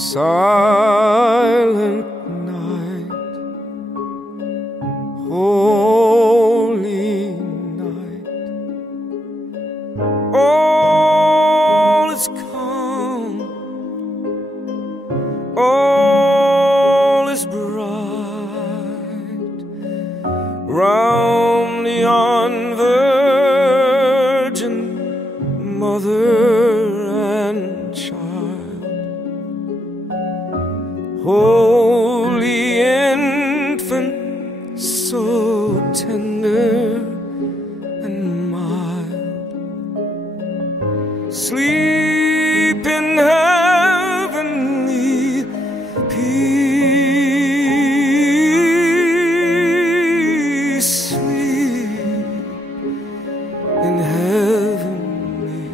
Silent night, holy night, all is calm, all is bright, round the unvirgin mother and child, holy infant, so tender and mild, sleep in heavenly peace, sleep in heavenly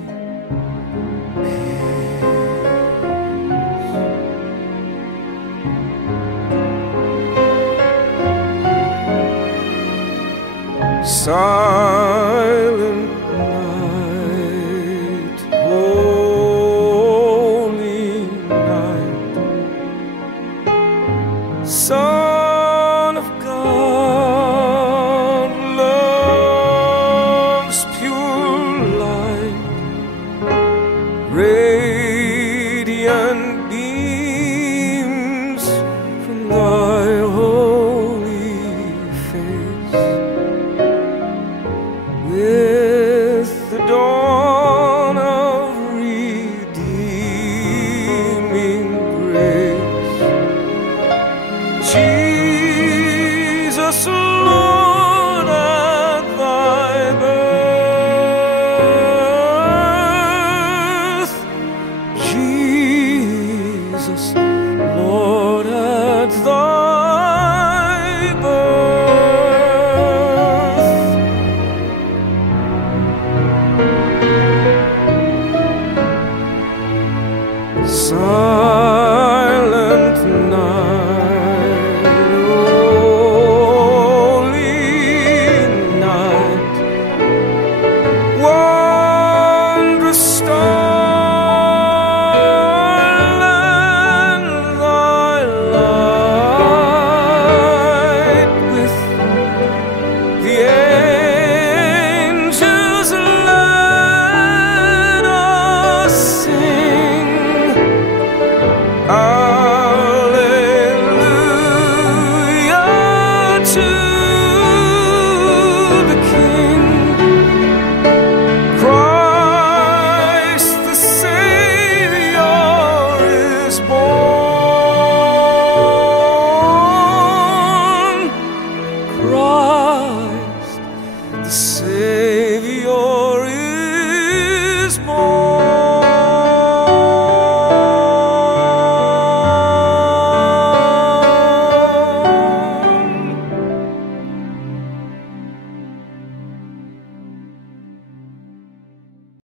silent night, holy night, Son of God, love's pure light, radiant beams from thy holy face. With the dawn of redeeming grace, Jesus